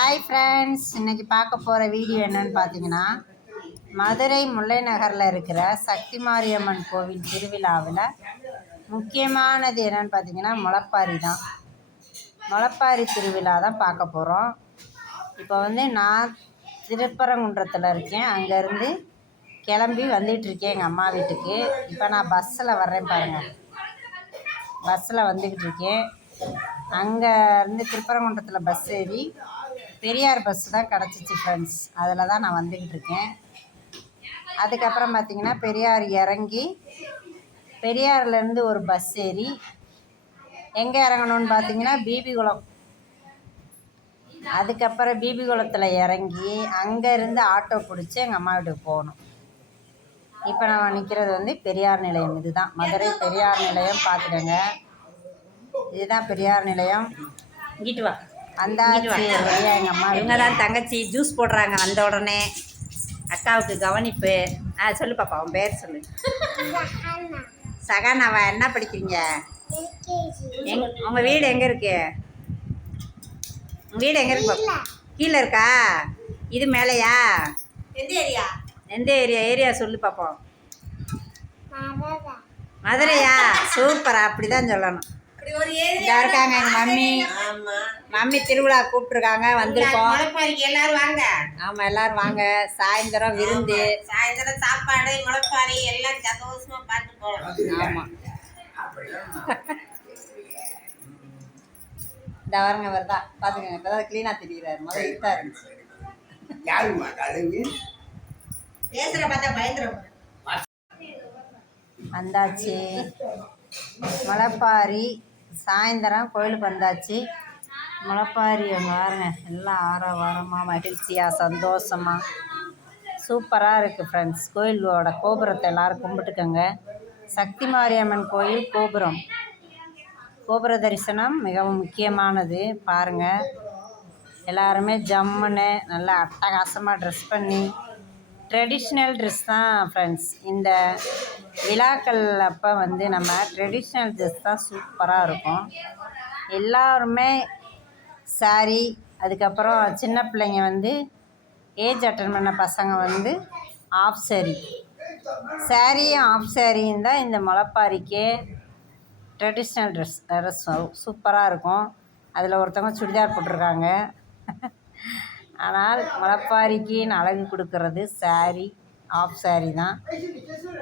Hi friends இன்னைக்கு பார்க்க போகிற வீடியோ என்னன்னு பார்த்தீங்கன்னா மதுரை முல்லை நகரில் இருக்கிற சக்தி மாரியம்மன் கோவில் திருவிழாவில் முக்கியமானது என்னன்னு பார்த்தீங்கன்னா முளப்பாரி தான். முளப்பாரி திருவிழா தான் பார்க்க போகிறோம் இப்போ வந்து நான் திருப்பரங்குன்றத்தில் இருக்கேன். அங்கேருந்து கிளம்பி வந்துகிட்ருக்கேன் எங்கள் அம்மா வீட்டுக்கு. இப்போ நான் பஸ்ஸில் வர்றேன் பாருங்கள் பஸ்ஸில் வந்துக்கிட்டு இருக்கேன். அங்கே இருந்து திருப்பரங்குன்றத்தில் பஸ் ஏறி பெரியார் பஸ் தான் கிடச்சிச்சு ஃப்ரெண்ட்ஸ் அதில் தான் நான் வந்துக்கிட்டு இருக்கேன். அதுக்கப்புறம் பார்த்தீங்கன்னா பெரியார் இறங்கி பெரியார்லேருந்து ஒரு பஸ் ஏறி எங்கே இறங்கணும்னு பார்த்தீங்கன்னா பிபிகுளம். அதுக்கப்புறம் பிபிகுளத்தில் இறங்கி அங்கேருந்து ஆட்டோ பிடிச்சி எங்கள் அம்மா வீட்டுக்கு போகணும். இப்போ நான் நிற்கிறது வந்து பெரியார் நிலையம். இதுதான். மதுரை பெரியார் நிலையம் பார்த்துக்கோங்க இதுதான் பெரியார் நிலையம். இங்கிட்டு வா. அம்மா இவங்க தான் தங்கச்சி ஜூஸ் போடுறாங்க வந்த உடனே. அக்காவுக்கு கவனிப்பு. ஆ சொல்லு பாப்பா உன் பேர் சொல்லு. சகானாவா என்ன படிக்கிறீங்க? எங் உங்கள் வீடு எங்கே இருக்கு? உங்கள் வீடு எங்கே இருக்கு? கீழே இருக்கா? இது மேலேயா? எந்த ஏரியா? எந்த ஏரியா? ஏரியா சொல்லு பாப்போம். மதுரையா? சூப்பரா அப்படி தான் சொல்லணும். இருக்காங்க எங்கள் மம்மி. ஆமா. மம்மி திருவிழா கூப்பிட்ருக்காங்க வந்திருக்கோம். எல்லாரும் வாங்க. ஆமாம் எல்லாரும் வாங்க. சாயந்தரம் விருந்து. சாயந்தரம் சாப்பாடு முளைப்பாரி எல்லாம் சந்தோஷமா பார்த்து போகலாம் ஆமாம் இந்த வரங்க வருதா பார்த்துக்கங்க இப்போ தான் க்ளீனாக தெரியுறாரு. முதல்ல இருட்டா இருந்துச்சு. பேசுற பார்த்தா பயந்துரும் வந்தாச்சு. முளைப்பாரி. சாயந்தரம் கோயிலுக்கு வந்தாச்சு. முளைப்பாரி பாருங்க எல்லாம் ஆரவாரமாக மகிழ்ச்சியாக சந்தோஷமாக சூப்பராக இருக்குது ஃப்ரெண்ட்ஸ் கோயிலோட கோபுரத்தை எல்லோரும் கும்பிட்டுக்கோங்க. சக்தி மாரியம்மன் கோயில் கோபுரம். கோபுர தரிசனம் மிகவும் முக்கியமானது பாருங்கள் எல்லாருமே ஜம்முன்னு நல்லா அட்டகாசமாக ட்ரெஸ் பண்ணி ட்ரெடிஷ்னல் ட்ரெஸ் தான் ஃப்ரெண்ட்ஸ் இந்த விழாக்கள் அப்போ வந்து நம்ம ட்ரெடிஷ்னல் ட்ரெஸ் தான் சூப்பராக இருக்கும். எல்லாருமே saree அதுக்கப்புறம் சின்ன பிள்ளைங்க வந்து ஏஜ் அட்டன் பண்ண பசங்க வந்து ஆஃப் saree. சாரியும் ஆஃப் சாரியும் தான் இந்த முளைப்பாரிக்கே ட்ரெடிஷ்னல் ட்ரெஸ் ட்ரெஸ் சூப்பராக இருக்கும். அதில் ஒருத்தவங்க சுடிதார் போட்டிருக்காங்க. ஆனால் முளைப்பாரிக்கு அழகு கொடுக்கறது saree ஆஃப் saree தான்.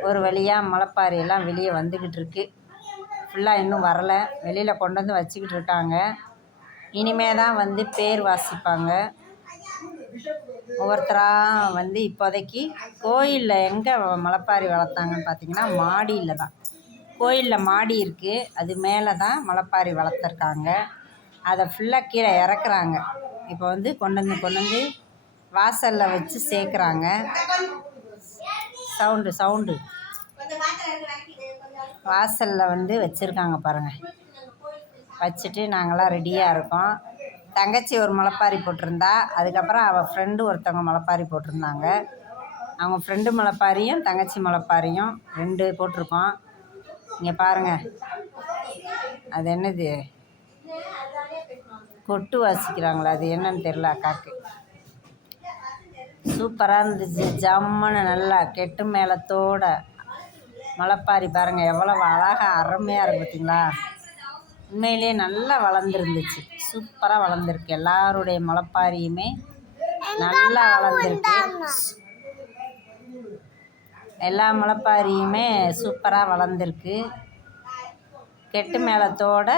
ஒரு வழியாக முளைப்பாரி எல்லாம் வெளியே வந்துக்கிட்டு இருக்கு. ஃபுல்லாக இன்னும் வரல. வெளியில் கொண்டு வந்து வச்சுக்கிட்டு இருக்காங்க. இனிமே தான் வந்து பேர் வாசிப்பாங்க. ஒவ்வொருத்தராக வந்து இப்போதைக்கு கோயிலில் எங்கே முளைப்பாரி வளர்த்தாங்கன்னு பார்த்தீங்கன்னா மாடியில் தான். கோயிலில் மாடி இருக்குது அது மேலே தான் முளைப்பாரி வளர்த்துருக்காங்க. அதை ஃபுல்லாக கீழே இறக்குறாங்க. இப்போ வந்து கொண்டு வந்து கொண்டு வந்து வாசலில் வச்சு சேர்க்குறாங்க. சவுண்டு சவுண்டு வாசலில் வந்து வச்சுருக்காங்க பாருங்கள் வச்சுட்டு நாங்களாம் ரெடியாக இருக்கோம். தங்கச்சி ஒரு முளைப்பாரி போட்டிருந்தா அதுக்கப்புறம் அவள் ஃப்ரெண்டு ஒருத்தவங்க முளைப்பாரி போட்டிருந்தாங்க. அவங்க ஃப்ரெண்டு முளைப்பாரியும் தங்கச்சி முளைப்பாரியும் ரெண்டு போட்டிருக்கோம். இங்கே பாருங்கள் அது என்னது? கொட்டு வாசிக்கிறாங்களா? அது என்னன்னு தெரில அக்காக்கு. சூப்பராக இருந்துச்சு. ஜம்முன்னு நல்லா கெட்டு மேளத்தோட முளைப்பாரி பாருங்கள் எவ்வளோ அழகாக அருமையாக இருக்கு பார்த்தீங்களா உண்மையிலே நல்லா வளர்ந்துருந்துச்சு. சூப்பராக வளர்ந்துருக்கு. எல்லாருடைய முளைப்பாரியுமே நல்லா வளர்ந்துருக்கு. எல்லா முளைப்பாரியுமே சூப்பராக வளர்ந்துருக்கு. கெட்டு மேளத்தோட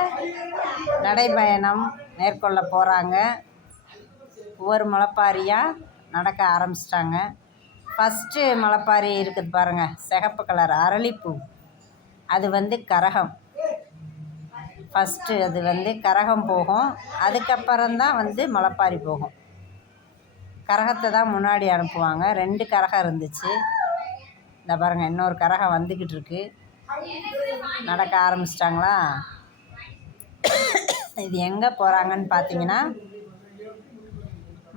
நடைபயணம் மேற்கொள்ள போகிறாங்க ஒவ்வொரு முளைப்பாரியாக நடக்க ஆரம்பிச்சிட்டாங்க. ஃபஸ்ட்டு முளைப்பாரி இருக்குது பாருங்கள் சிகப்பு கலர் அரளிப்பூ. அது வந்து கரகம். ஃபஸ்ட்டு அது வந்து கரகம் போகும். அதுக்கப்புறம் தான் வந்து முளைப்பாரி போகும். கரகத்தை தான் முன்னாடி அனுப்புவாங்க. ரெண்டு கரகம் இருந்துச்சு. இந்த பாருங்கள் இன்னொரு கரகம் வந்துக்கிட்டு இருக்கு. நடக்க ஆரம்பிச்சிட்டாங்களா? இது எங்கே போகிறாங்கன்னு பார்த்தீங்கன்னா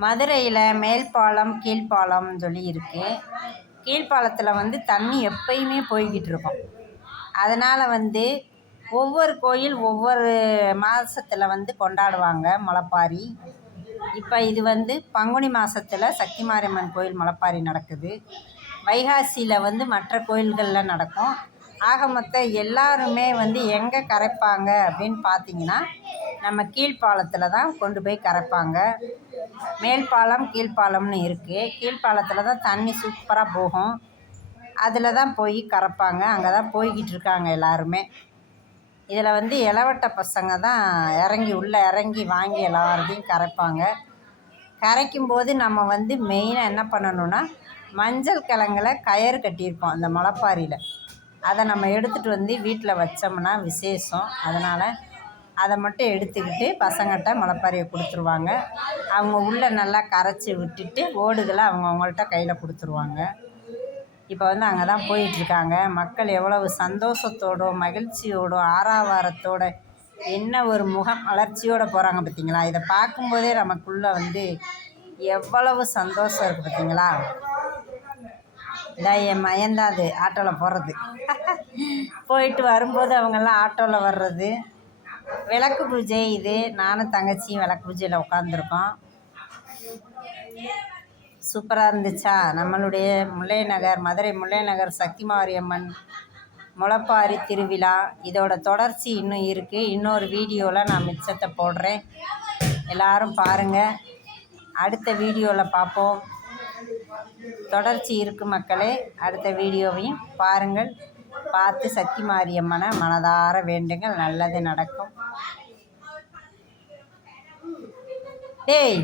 மதுரையில் மேல்பாலம் கீழ்ப்பாலம்னு சொல்லி இருக்குது கீழ்ப்பாலத்தில் வந்து தண்ணி எப்பயுமே போய்கிட்டு இருக்கும். அதனால் வந்து ஒவ்வொரு கோயில் ஒவ்வொரு மாதத்தில் வந்து கொண்டாடுவாங்க முளப்பாரி. இப்போ இது வந்து பங்குனி மாதத்தில் சக்தி மாரியம்மன் கோயில் முளப்பாரி நடக்குது. வைகாசியில் வந்து மற்ற கோயில்களில் நடக்கும். ஆக மொத்தம் எல்லாருமே வந்து எங்கே கரைப்பாங்க அப்படின்னு பார்த்தீங்கன்னா நம்ம கீழ்ப்பாலத்தில் தான் கொண்டு போய் கரைப்பாங்க. மேல்பாலம் கீழ்ப்பாலம்னு இருக்குது கீழ்ப்பாலத்தில் தான் தண்ணி சூப்பராக போகும். அதில் தான் போய் கரைப்பாங்க. அங்கே தான் போய்கிட்டு இருக்காங்க எல்லாருமே. இதில் வந்து இளவட்ட பசங்க தான் இறங்கி உள்ளே இறங்கி வாங்கி எல்லாத்தையும் கரைப்பாங்க. கரைக்கும் போது நம்ம வந்து மெயினாக என்ன பண்ணணும்னா மஞ்சள் கிழங்குல கயிறு கட்டியிருப்போம் அந்த முளைப்பாரியில் அதை நம்ம எடுத்துகிட்டு வந்து வீட்டில் வச்சோம்னா விசேஷம். அதனால் அதை மட்டும் எடுத்துக்கிட்டு பசங்கள்கிட்ட முளைப்பாரியை கொடுத்துருவாங்க. அவங்க உள்ளே நல்லா கரைச்சி விட்டுட்டு ஓடுகளை அவங்க அவங்கள்ட்ட கையில் கொடுத்துருவாங்க. இப்போ வந்து அங்கே தான் போயிட்டுருக்காங்க. மக்கள் எவ்வளவு சந்தோஷத்தோடோ மகிழ்ச்சியோடோ ஆறாவாரத்தோட என்ன ஒரு முகம் வளர்ச்சியோடு போகிறாங்க பார்த்தீங்களா? இதை பார்க்கும்போதே நமக்குள்ளே வந்து எவ்வளவு சந்தோஷம் இருக்குது பார்த்தீங்களா? இதான் என் மயந்தாது ஆட்டோவில் போகிறது. போயிட்டு வரும்போது அவங்கெல்லாம் ஆட்டோவில் வர்றது. விளக்கு பூஜை இது நானும் தங்கச்சியும் விளக்கு பூஜையில் உட்காந்துருக்கோம் சூப்பராக இருந்துச்சா? நம்மளுடைய முல்லை நகர் மதுரை முல்லை நகர் சக்தி மாரியம்மன் முளப்பாரி திருவிழா. இதோட தொடர்ச்சி இன்னும் இருக்குது இன்னொரு வீடியோவில் நான் மிச்சத்தை போடுறேன். எல்லாரும் பாருங்கள் அடுத்த வீடியோவில் பார்ப்போம். தொடர்ச்சி இருக்கு மக்களே. அடுத்த வீடியோவையும் பாருங்கள். பார்த்து சக்தி மாரியம்மனை மனதார வேண்டுங்கள் நல்லது நடக்கும். டேய்